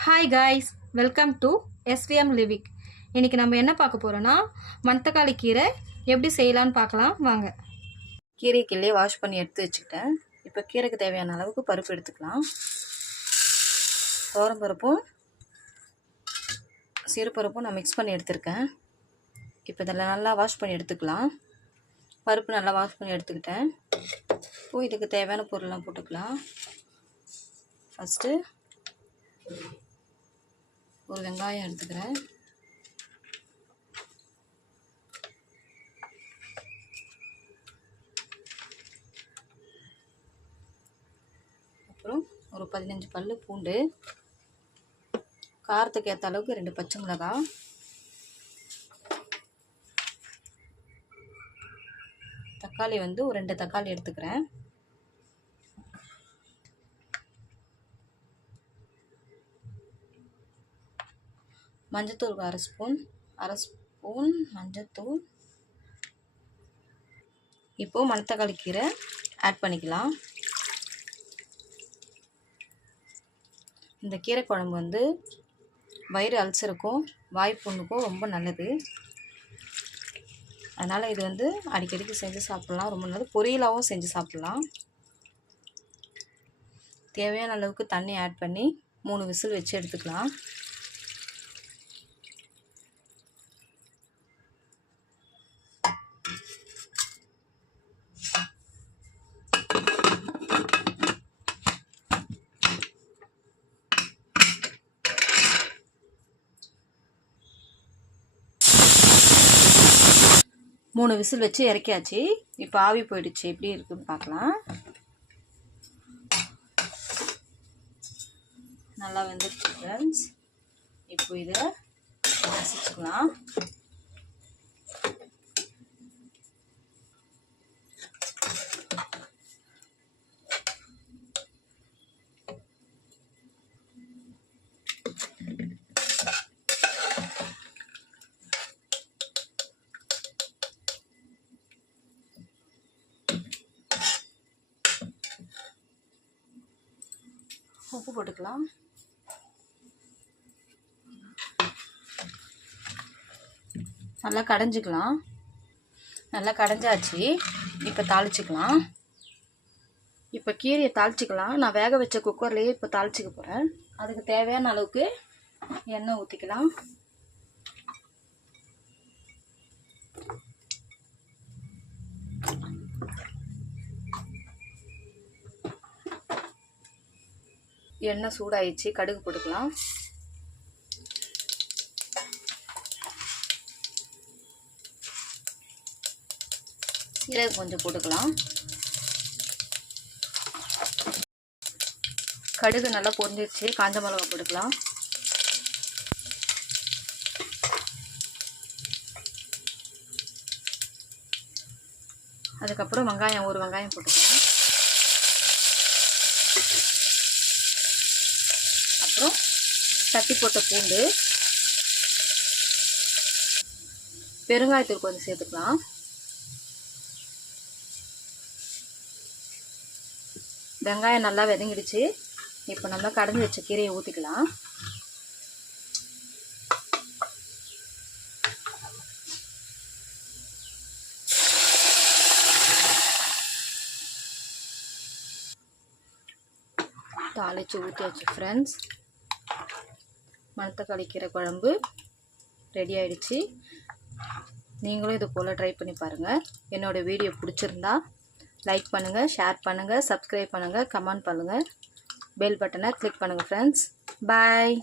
Hi guys, welcome to SVM Livik. இன்றைக்கி நம்ம என்ன பார்க்க போகிறோன்னா மணத்தக்காளி கீரை எப்படி செய்யலான்னு பார்க்கலாம் வாங்க. கீரை கிள்ளையே வாஷ் பண்ணி எடுத்து வச்சுக்கிட்டேன். இப்போ கீரைக்கு தேவையான அளவுக்கு பருப்பு எடுத்துக்கலாம். துவரம் பருப்பும் சிறுபருப்பும் நான் மிக்ஸ் பண்ணி எடுத்துருக்கேன். இப்போ இதெல்லாம் நல்லா வாஷ் பண்ணி எடுத்துக்கலாம். பருப்பு நல்லா வாஷ் பண்ணி எடுத்துக்கிட்டேன். இப்போ இதுக்கு தேவையான பொருள்லாம் போட்டுக்கலாம். ஃபஸ்ட்டு ஒரு வெங்காயம் எடுத்துக்கிறேன். அப்புறம் ஒரு 15 பல்லு பூண்டு, காரத்துக்கு ஏற்ற அளவுக்கு 2 பச்சை மிளகாய், தக்காளி ஒரு 2 தக்காளி எடுத்துக்கிறேன். மஞ்சத்தூள் அரை ஸ்பூன் மஞ்சத்தூள். இப்போது மணத்தக்காளி கீரை ஆட் பண்ணிக்கலாம். இந்த கீரை குழம்பு வயிறு அல்சருக்கும் வாய்ப்புண்ணுக்கும் ரொம்ப நல்லது. அதனால் இது அடிக்கடிக்கு செஞ்சு சாப்பிட்லாம், ரொம்ப நல்லது. பொரியலாகவும் செஞ்சு சாப்பிட்லாம். தேவையான அளவுக்கு தண்ணி ஆட் பண்ணி 3 விசில் வச்சு எடுத்துக்கலாம். மூணு விசில் வச்சு இறக்கியாச்சு. இப்போ ஆவி போயிடுச்சு. எப்படி இருக்குன்னு பார்க்கலாம். நல்லா வெந்துருச்சு ஃப்ரெண்ட்ஸ். இப்போ இதை ரசிச்சுக்கலாம். உப்பு போட்டுக்கலாம். நல்லா கடைஞ்சிக்கலாம். நல்லா கடைஞ்சாச்சு. இப்போ தாளிச்சிக்கலாம். இப்போ கீரையை தாளிச்சிக்கலாம். நான் வேக வச்ச குக்கர்லேயே இப்போ தாளிச்சிக்க போகிறேன். அதுக்கு தேவையான அளவுக்கு எண்ணெய் ஊற்றிக்கலாம். எண்ணெய் சூடாயிடுச்சு. கடுகு போட்டுக்கலாம். சீரகம் கொஞ்சம் போட்டுக்கலாம். கடுகு நல்லா பொரிஞ்சிருச்சு. காஞ்ச மிளகாய் போட்டுக்கலாம். அதுக்கப்புறம் ஒரு வெங்காயம் போட்டுக்கலாம். அப்புறம் தட்டி போட்ட பூண்டு, பெருங்காயத்தூள் கொஞ்சம் சேர்த்துக்கலாம். வெங்காயம் நல்லா வதங்கிடுச்சு. இப்போ நம்ம கடைஞ்சி வச்ச கீரையை ஊற்றிக்கலாம். தாளித்து ஊற்றியாச்சு ஃப்ரெண்ட்ஸ். மணத்தக்காளி கீரை குழம்பு ரெடி ஆகிடுச்சு. நீங்களும் இது போல் ட்ரை பண்ணி பாருங்கள். என்னோடய வீடியோ பிடிச்சிருந்தா லைக் பண்ணுங்கள், ஷேர் பண்ணுங்கள், சப்ஸ்கிரைப் பண்ணுங்கள், கமெண்ட் பண்ணுங்கள், பெல் பட்டனை கிளிக் பண்ணுங்கள் ஃப்ரெண்ட்ஸ். பாய்.